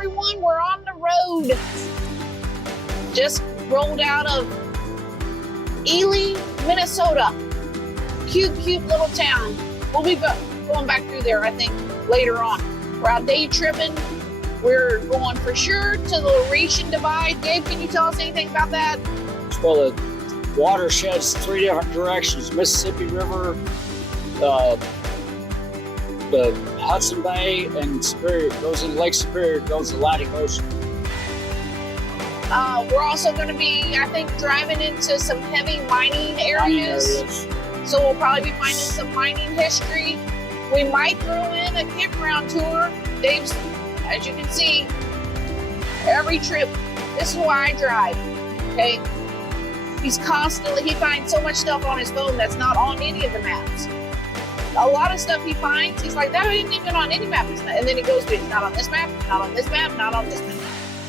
everyone. We're on the road. Just rolled out of Ely, Minnesota. Cute little town. We'll be going back through there, I think, later on. We're out day tripping. We're going for sure to the Laurentian Divide. Gabe, can you tell us anything about that? Well, the watershed's 3 different directions: Mississippi River, the Hudson Bay, and Superior goes in Lake Superior, goes to the Atlantic Ocean. We're also going to be, I think, driving into some heavy mining areas. So we'll probably be finding some mining history. We might throw in a campground tour. Dave's, as you can see, every trip, this is why I drive, okay? He finds so much stuff on his phone that's not on any of the maps. A lot of stuff he finds, he's like, that ain't even on any map. And then he goes to, it's not on this map, not on this map, not on this map.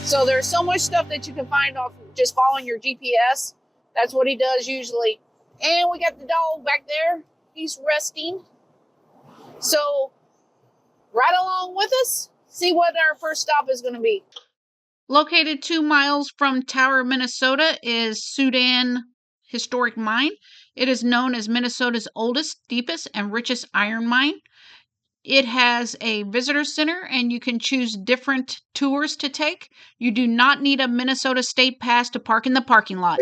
So there's so much stuff that you can find off just following your GPS. That's what he does usually. And we got the dog back there. He's resting. So right along with us, see what our first stop is going to be. Located 2 miles from Tower, Minnesota is Sudan Historic Mine. It is known as Minnesota's oldest, deepest, and richest iron mine. It has a visitor center, and you can choose different tours to take. You do not need a Minnesota state pass to park in the parking lot.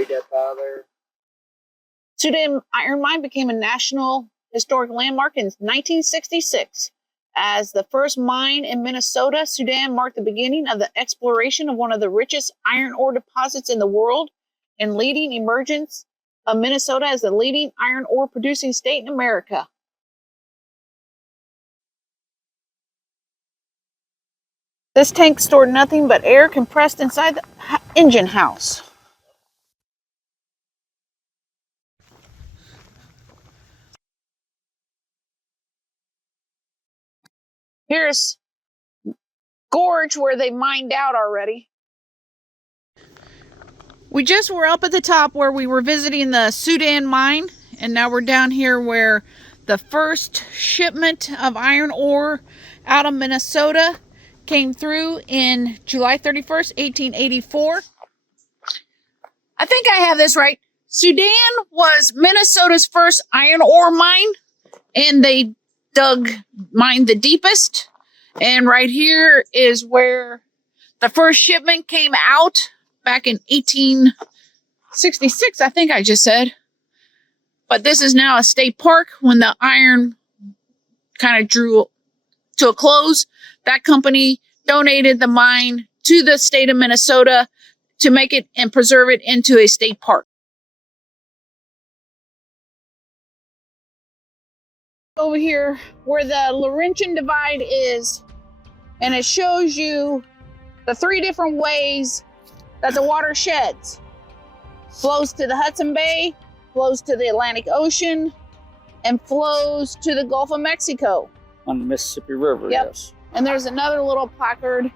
Sudan Iron Mine became a National Historic Landmark in 1966. As the first mine in Minnesota, Sudan marked the beginning of the exploration of one of the richest iron ore deposits in the world and leading emergence of Minnesota as the leading iron ore producing state in America. This tank stored nothing but air compressed inside the engine house. Here's gorge where they mined out already. We just were up at the top where we were visiting the Sudan Mine, and now we're down here where the first shipment of iron ore out of Minnesota came through in July 31st, 1884. I think I have this right. Sudan was Minnesota's first iron ore mine, and they mined the deepest. And right here is where the first shipment came out back in 1866, I think I just said. But this is now a state park. When the iron kind of drew to a close, that company donated the mine to the state of Minnesota to make it and preserve it into a state park. Over here where the Laurentian Divide is, and it shows you the 3 different ways that the water sheds. Flows to the Hudson Bay, flows to the Atlantic Ocean, and flows to the Gulf of Mexico. On the Mississippi River, yep. Yes. And there's another little placard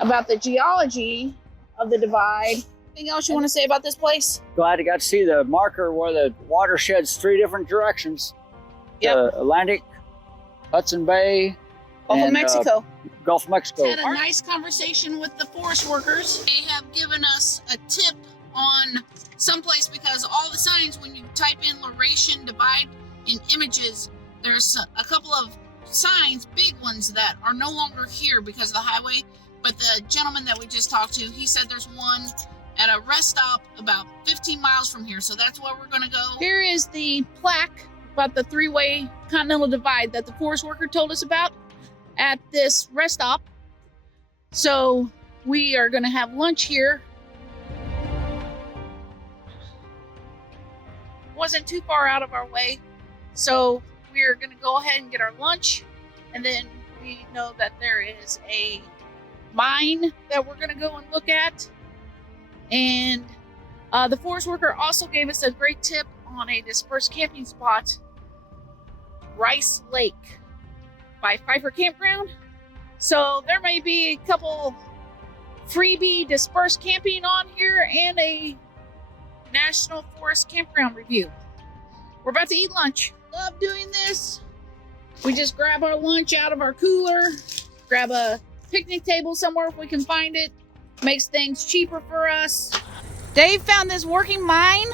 about the geology of the divide. Anything else you want to say about this place? Glad I got to see the marker where the watershed's 3 different directions. Yep. The Atlantic, Hudson Bay, Gulf of Mexico. Gulf of Mexico. Had a nice conversation with the forest workers. They have given us a tip on someplace, because all the signs, when you type in Laurentian Divide in images, there's a couple of signs, big ones, that are no longer here because of the highway. But the gentleman that we just talked to, he said there's one at a rest stop about 15 miles from here. So that's where we're going to go. Here is the plaque about the 3-way continental divide that the forest worker told us about at this rest stop. So we are going to have lunch here. Wasn't too far out of our way. So we're going to go ahead and get our lunch. And then we know that there is a mine that we're going to go and look at. And the forest worker also gave us a great tip on a dispersed camping spot, Rice Lake by Pfeiffer Campground. So there may be a couple freebie dispersed camping on here and a National Forest Campground review. We're about to eat lunch. Love doing this. We just grab our lunch out of our cooler, grab a picnic table somewhere if we can find it. Makes things cheaper for us. Dave found this working mine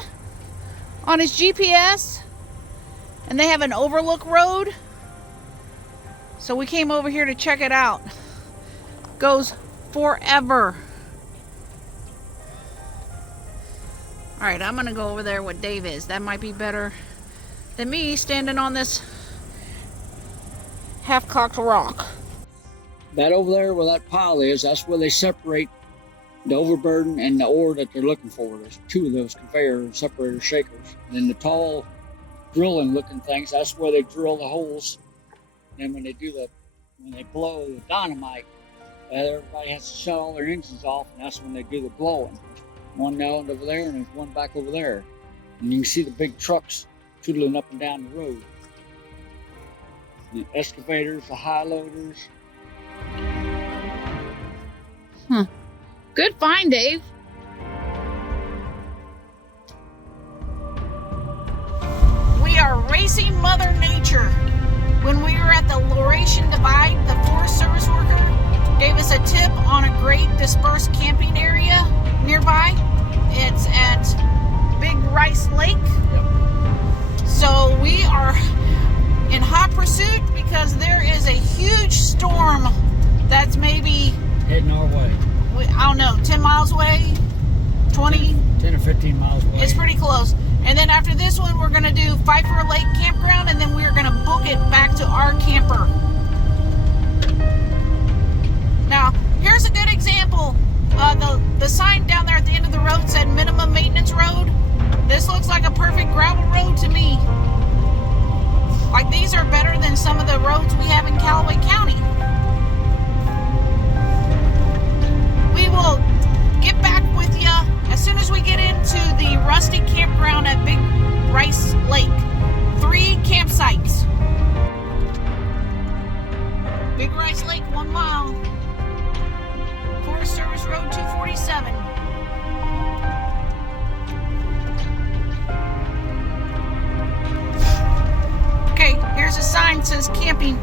on his GPS, and they have an overlook road. So we came over here to check it out. Goes forever. All right, I'm gonna go over there what Dave is. That might be better than me standing on this half-cocked rock. That over there where that pile is, that's where they separate the overburden and the ore that they're looking for. There's two of those conveyor separator shakers. And then the tall drilling looking things, that's where they drill the holes. And when they blow the dynamite, everybody has to shut all their engines off, and that's when they do the blowing. One now over there, and there's one back over there. And you can see the big trucks tootling up and down the road. The excavators, the high loaders. Good find, Dave. We are racing Mother Nature. When we were at the Laurentian Divide, the Forest Service worker gave us a tip on a great dispersed camping area nearby. It's at Big Rice Lake. Yep. So we are in hot pursuit because there is a huge storm that's maybe Heading our way. I don't know, 10 miles away, 20? 10 or 15 miles away. It's pretty close. And then after this one, we're going to do Pfeiffer Lake Campground, and then we're going to book it back to our camper. Now, here's a good example. The sign down there at the end of the road said minimum maintenance road. This looks like a perfect gravel road to me. Like, these are better than some of the roads we have in Callaway County. We will get back with you as soon as we get into the rustic campground at Big Rice Lake. 3 campsites. Big Rice Lake, 1 mile. Forest Service Road 247. Okay, here's a sign that says camping.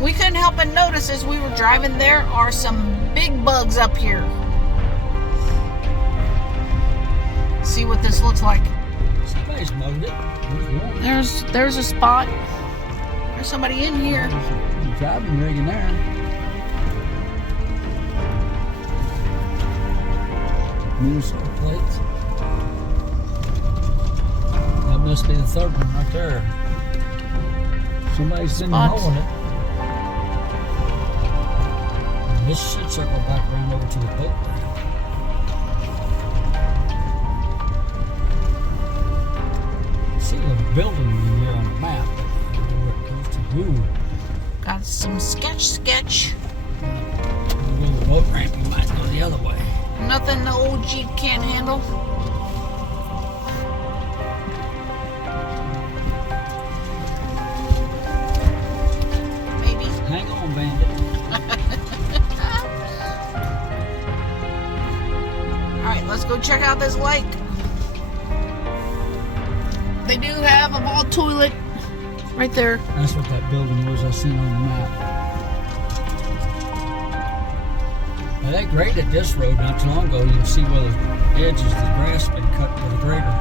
We couldn't help but notice as we were driving, there are some big bugs up here. See what this looks like. Somebody's mowed it. There's a spot. There's somebody in here. There's a driving rig in there. Municipal plates. That must be the third one right there. Somebody's been mowing it. This should circle back around over to the boat. See a building in here on the map. Ooh. Got some sketch. Maybe the boat ramp, you might go the other way. Nothing the old Jeep can't handle. Maybe. Hang on, bandit. Alright, let's go check out this lake. They do have a ball toilet right there. That's what that building was I seen on the map. Now they graded this road not too long ago. You can see where the edges of the grass have been cut with a grader.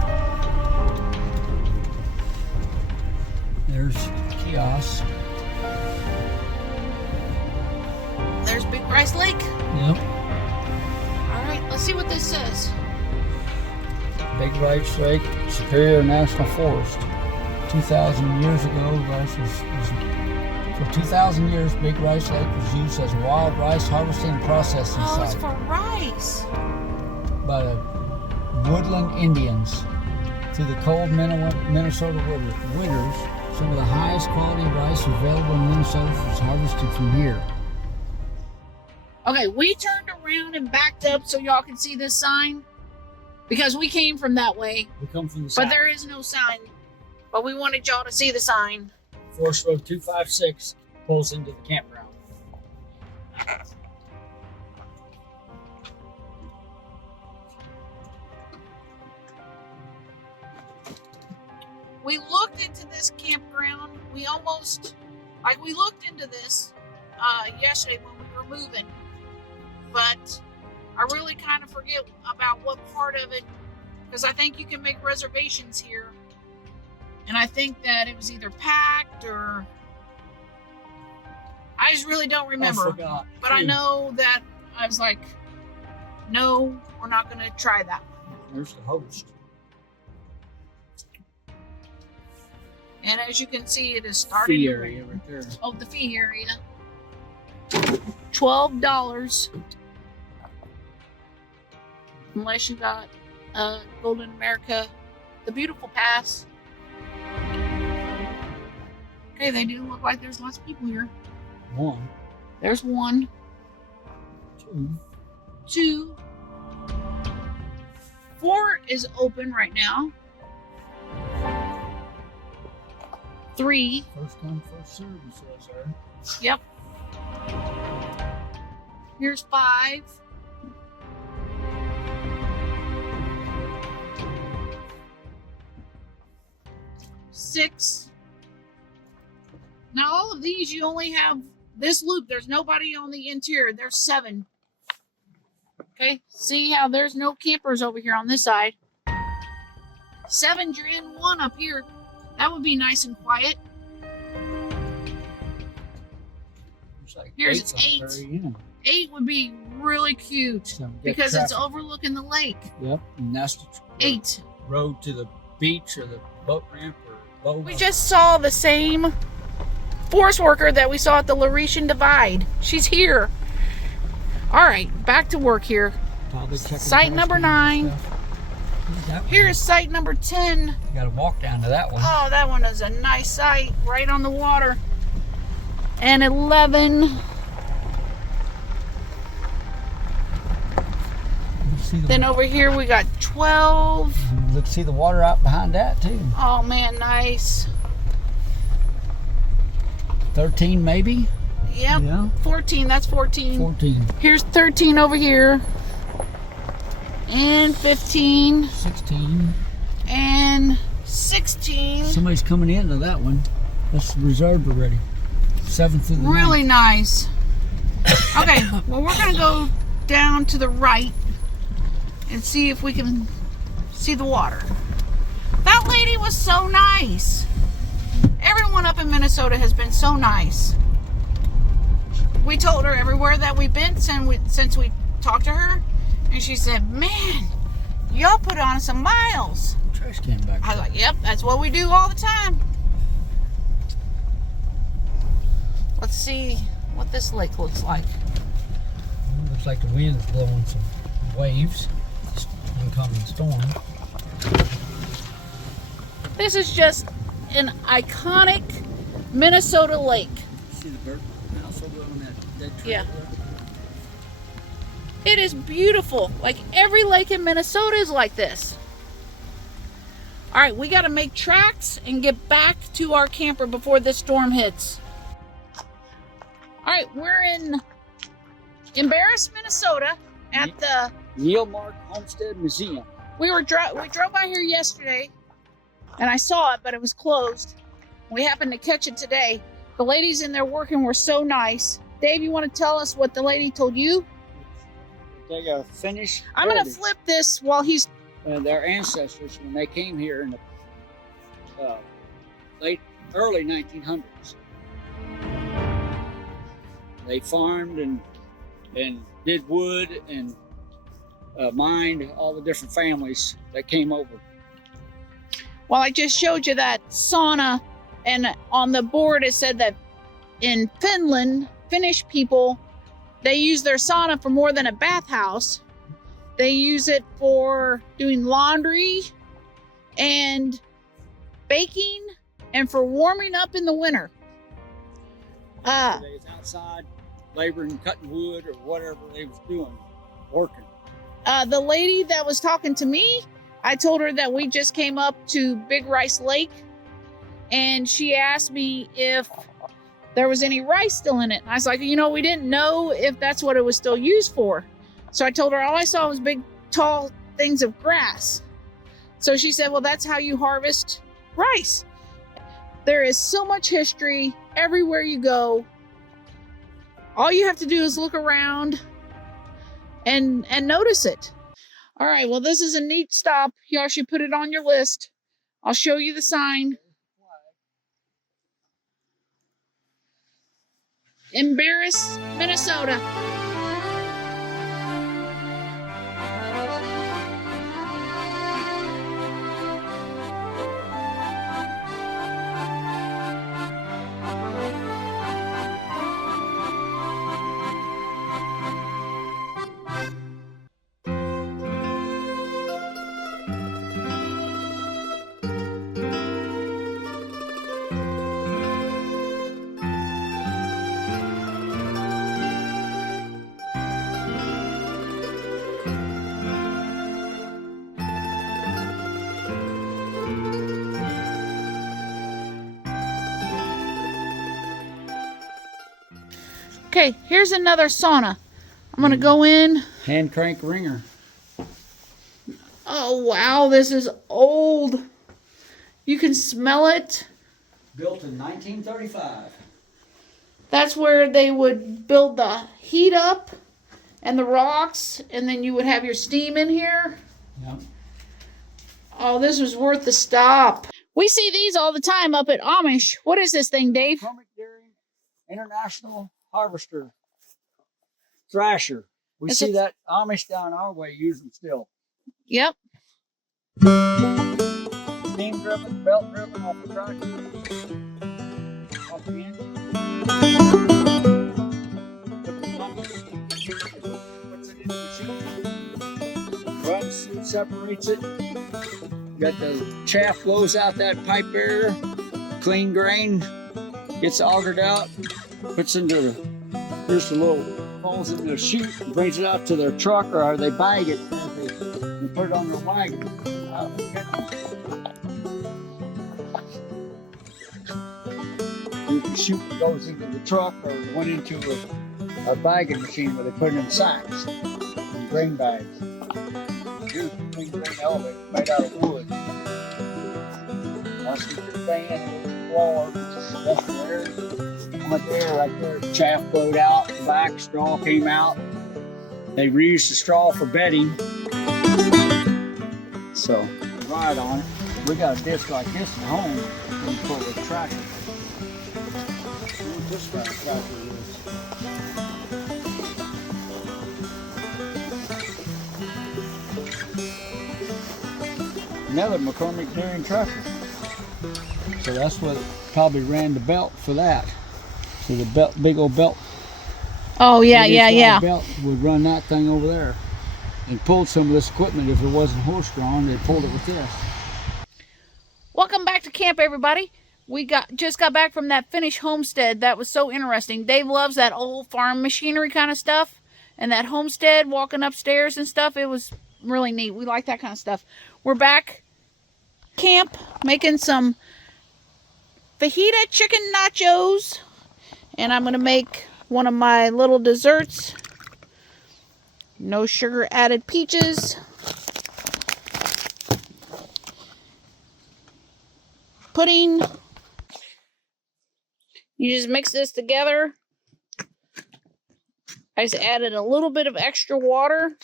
There's kiosks. There's Big Rice Lake. Yep. Alright, let's see what this says. Big Rice Lake, Superior National Forest. 2,000 years ago, for 2,000 years, Big Rice Lake was used as a wild rice harvesting and processing Oh, site it's for rice. by the woodland Indians. Through the cold Minnesota winters, some of the highest quality rice available in Minnesota was harvested from here. Okay, we turned around and backed up so y'all can see this sign because we came from that way, We come from the south. but there is no sign. But we wanted y'all to see the sign. Forest Road 256 pulls into the campground. We looked into this campground. We looked into this yesterday when we were moving, but I really kind of forget about what part of it, because I think you can make reservations here, and I think that it was either packed or I just really don't remember. I forgot. But I know that I was like, no, we're not going to try that one. There's the host. And as you can see, it is starting Fee to area rain. right there. Oh, the fee area. $12. Unless you got Golden America, the Beautiful Pass. Okay, they do look like there's lots of people here. One. There's one. Two. 4 is open right now. 3. First come, first served, it says there. Yep. Here's 5. 6. Now all of these, you only have this loop. There's nobody on the interior. There's 7. Okay, see how there's no campers over here on this side. 7, you're in 1 up here. That would be nice and quiet. Like Here's 8. 8 would be really cute because it's overlooking the lake. Yep, and that's the 8. road to the beach or the boat ramp or boat. We just saw the same forest worker that we saw at the Laurentian Divide. She's here. All right, back to work here. Site number 9. Here's site number 10. You gotta walk down to that one. Oh, that one is a nice site, right on the water. And 11. Then over here we got 12. Look, see the water out behind that too. Oh man, nice. 13 maybe? Yep. Yeah. 14, that's 14. 14. Here's 13 over here. And 15. 16. And 16. Somebody's coming into that one. That's reserved already. 7th through the Really 9th. nice. Okay, well we're gonna go down to the right and see if we can see the water. That lady was so nice. Everyone up in Minnesota has been so nice. We told her everywhere that we've been since we talked to her, and she said, man, y'all put on some miles. Trash can back there. I was like, yep, that's what we do all the time. Let's see what this lake looks like. Looks like the wind's blowing some waves. Incoming storm. This is just an iconic Minnesota lake. See the bird house over on that dead tree? Yeah. It is beautiful. Like every lake in Minnesota is like this. All right, we got to make tracks and get back to our camper before this storm hits. All right, we're in Embarrass, Minnesota at the Neil Mark Homestead Museum. we drove by here yesterday and I saw it, but it was closed. We happened to catch it today. The ladies in there working were so nice. Dave, you want to tell us what the lady told you? They got finished. I'm going to flip this while he's... Their ancestors, when they came here in the early 1900s, they farmed and did wood and mined all the different families that came over. Well, I just showed you that sauna, and on the board it said that in Finland, Finnish people, they use their sauna for more than a bathhouse. They use it for doing laundry and baking and for warming up in the winter. They was outside laboring, cutting wood or whatever they was doing, working. The lady that was talking to me, I told her that we just came up to Big Rice Lake, and she asked me if there was any rice still in it. And I was like, you know, we didn't know if that's what it was still used for. So I told her all I saw was big, tall things of grass. So she said, well, that's how you harvest rice. There is so much history everywhere you go. All you have to do is look around and notice it. All right, well, this is a neat stop. Y'all should put it on your list. I'll show you the sign. Embarrass, Minnesota. Okay, here's another sauna. I'm gonna go in. Hand crank ringer. Oh wow, this is old. You can smell it. Built in 1935. That's where they would build the heat up and the rocks, and then you would have your steam in here. Yep. Oh, this was worth the stop. We see these all the time up at Amish. What is this thing, Dave? McCormick Dairy International Harvester Thrasher. We It's see that Amish down our way use them still. Yep. Steam driven, belt driven off the tractor. Off the engine. Put the pump, puts it in the machine. Runs and separates it. Got the chaff blows out that pipe barrier. Clean grain. Gets augered out. Puts into the, here's the little, falls into the chute, brings it out to their truck, or they bag it as they put it on their wagon. The chute goes into the truck or went into a bagging machine where they put it in sacks and grain bags. Here's the big grain elevator made out of wood. That's what your fan is, floor, that's the air. Right there, right there, chaff blowed out, the back straw came out. They reused the straw for bedding. So, ride on it. We got a disc like this at home. We pull the tractor. This kind of tractor is. Another McCormick Dairy tractor. So that's what probably ran the belt for that. So the belt, big old belt. Oh yeah. Belt would run that thing over there, and pulled some of this equipment. If it wasn't horse-drawn, they pulled it with this. Welcome back to camp, everybody. We just got back from that finished homestead. That was so interesting. Dave loves that old farm machinery kind of stuff, and that homestead, walking upstairs and stuff. It was really neat. We like that kind of stuff. We're back camp making some fajita chicken nachos. And I'm going to make one of my little desserts. No sugar added peaches. Pudding. You just mix this together. I just added a little bit of extra water.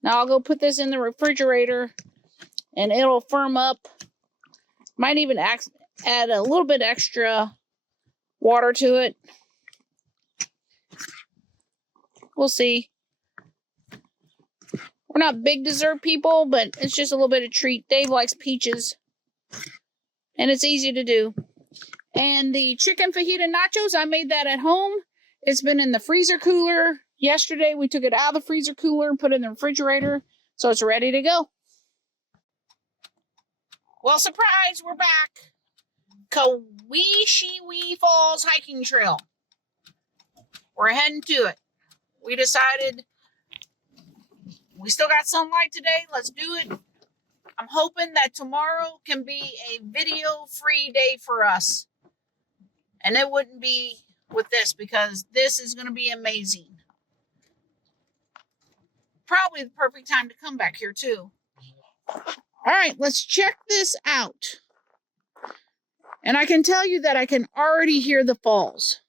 Now I'll go put this in the refrigerator and it'll firm up. Might even add a little bit extra water to it. We'll see. We're not big dessert people, but it's just a little bit of treat. Dave likes peaches. And it's easy to do. And the chicken fajita nachos, I made that at home. It's been in the freezer cooler. Yesterday, we took it out of the freezer cooler and put it in the refrigerator. So it's ready to go. Well, surprise, we're back. Kawishiwi Falls hiking trail. We're heading to it. We decided we still got sunlight today. Let's do it. I'm hoping that tomorrow can be a video-free day for us. And it wouldn't be with this because this is going to be amazing. Probably the perfect time to come back here too. All right, let's check this out. And I can tell you that I can already hear the falls.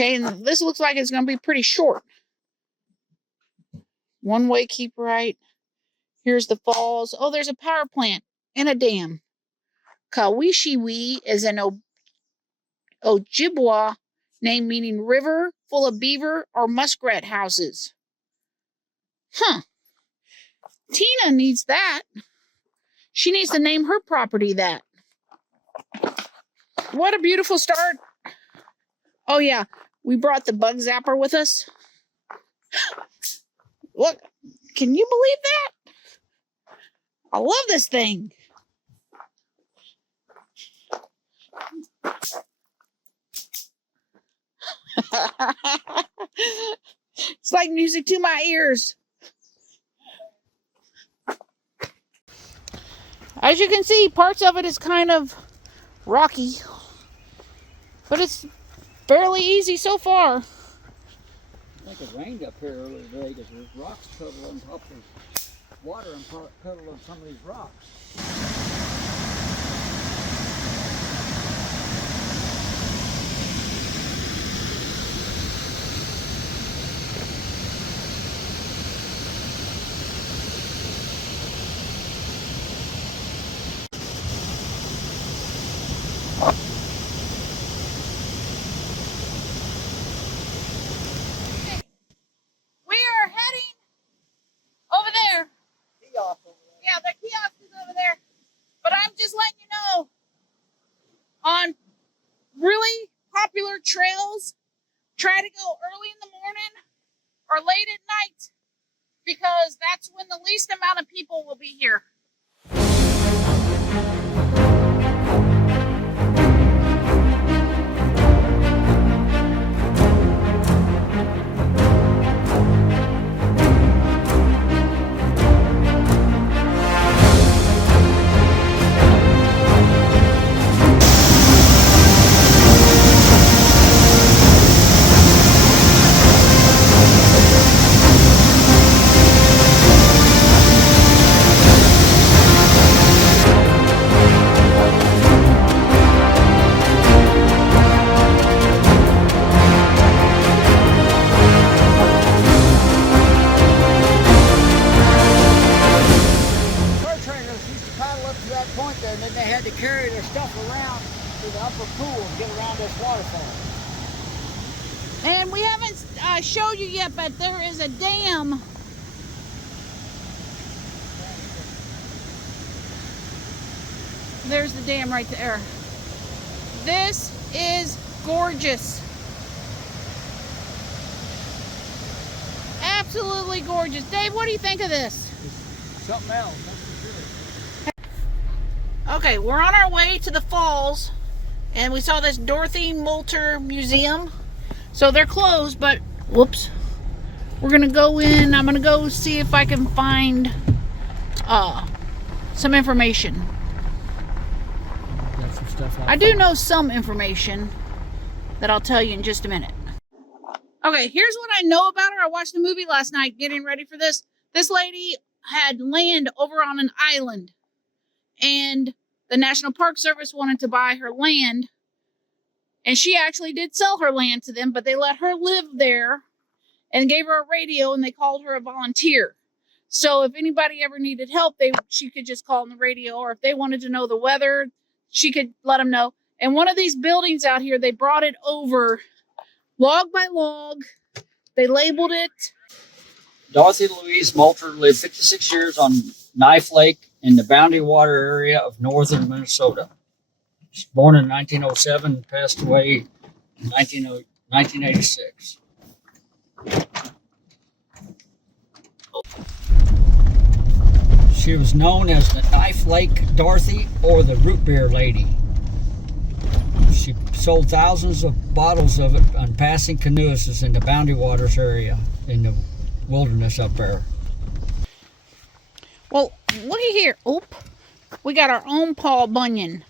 Okay, and this looks like it's going to be pretty short. One way, keep right. Here's the falls. Oh, there's a power plant and a dam. Kawishiwi is an Ojibwa name meaning river full of beaver or muskrat houses. Huh. Tina needs that. She needs to name her property that. What a beautiful start. Oh, yeah. We brought the bug zapper with us. Look. Can you believe that? I love this thing. It's like music to my ears. As you can see, parts of it is kind of rocky, but it's fairly easy so far. I think it rained up here earlier today because there's rocks covered on top of water and covered on some of these rocks. We are heading over there. Yeah, the kiosk is over there. But I'm just letting you know, on really popular trails, try to go early in the morning or late at night, because that's when the least amount of people will be here. And then they had to carry their stuff around to the upper pool and get around this waterfall. And we haven't showed you yet, but there is a dam. There's the dam right there. This is gorgeous. Absolutely gorgeous. Dave, what do you think of this? It's something else, that's for sure. Okay, we're on our way to the falls, and we saw this Dorothy Moulter Museum. So they're closed, but whoops. We're gonna go in. I'm gonna go see if I can find some information. Got some stuff I do know some information that I'll tell you in just a minute. Okay, here's what I know about her. I watched the movie last night getting ready for this. This lady had land over on an island, and the National Park Service wanted to buy her land, and she actually did sell her land to them, but they let her live there and gave her a radio, and they called her a volunteer. So if anybody ever needed help, she could just call on the radio, or if they wanted to know the weather, she could let them know. And one of these buildings out here, they brought it over log by log. They labeled it. Dorothy Louise Moulter lived 56 years on Knife Lake in the Boundary Water area of northern Minnesota. She was born in 1907 and passed away in 1986. She was known as the Knife Lake Dorothy or the Root Beer Lady. She sold thousands of bottles of it on passing canoeists in the Boundary Waters area in the wilderness up there. Well, looky here. Oop. We got our own Paul Bunyan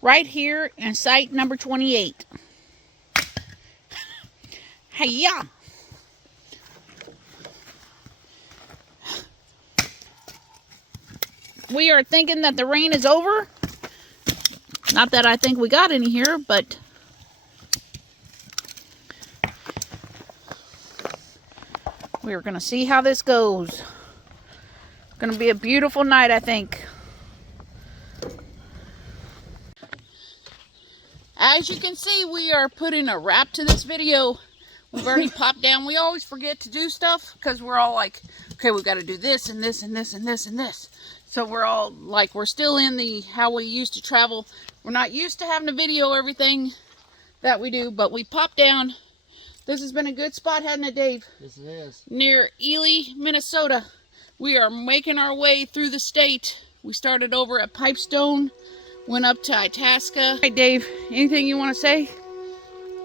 right here in site number 28. Hey-ya. We are thinking that the rain is over. Not that I think we got any here, but We're going to see how this goes. It's going to be a beautiful night, I think. As you can see, we are putting a wrap to this video. We've already popped down. We always forget to do stuff because we're all like, okay, we've got to do this and this and this and this and this. So we're all like, we're still in the how we used to travel. We're not used to having to video everything that we do, but we popped down. This has been a good spot, hasn't it, Dave? Yes, it is. Near Ely, Minnesota. We are making our way through the state. We started over at Pipestone, went up to Itasca. Hey, Dave, anything you want to say?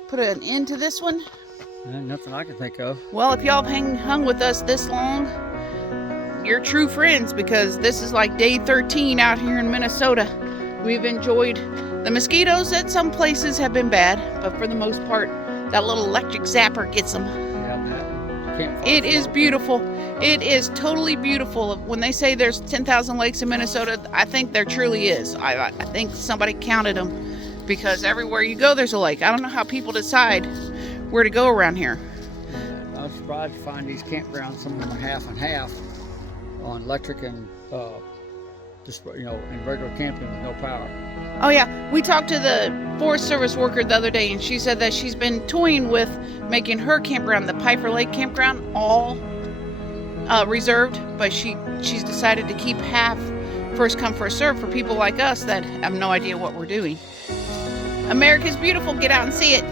Put an end to this one? Nothing I can think of. Well, if y'all have hung with us this long, you're true friends, because this is like day 13 out here in Minnesota. We've enjoyed the mosquitoes at some places have been bad, but for the most part, that little electric zapper gets them. Yeah, it is beautiful. It is totally beautiful. When they say there's 10,000 lakes in Minnesota, I think there truly is. I think somebody counted them, because everywhere you go, there's a lake. I don't know how people decide where to go around here. I'm surprised to find these campgrounds, some of them are half and half on electric and just, you know, in regular camping with no power. Oh yeah, we talked to the Forest Service worker the other day, and she said that she's been toying with making her campground, the Pfeiffer Lake Campground, all reserved, but she's decided to keep half first come first serve for people like us that have no idea what we're doing. America's beautiful. Get out and see it.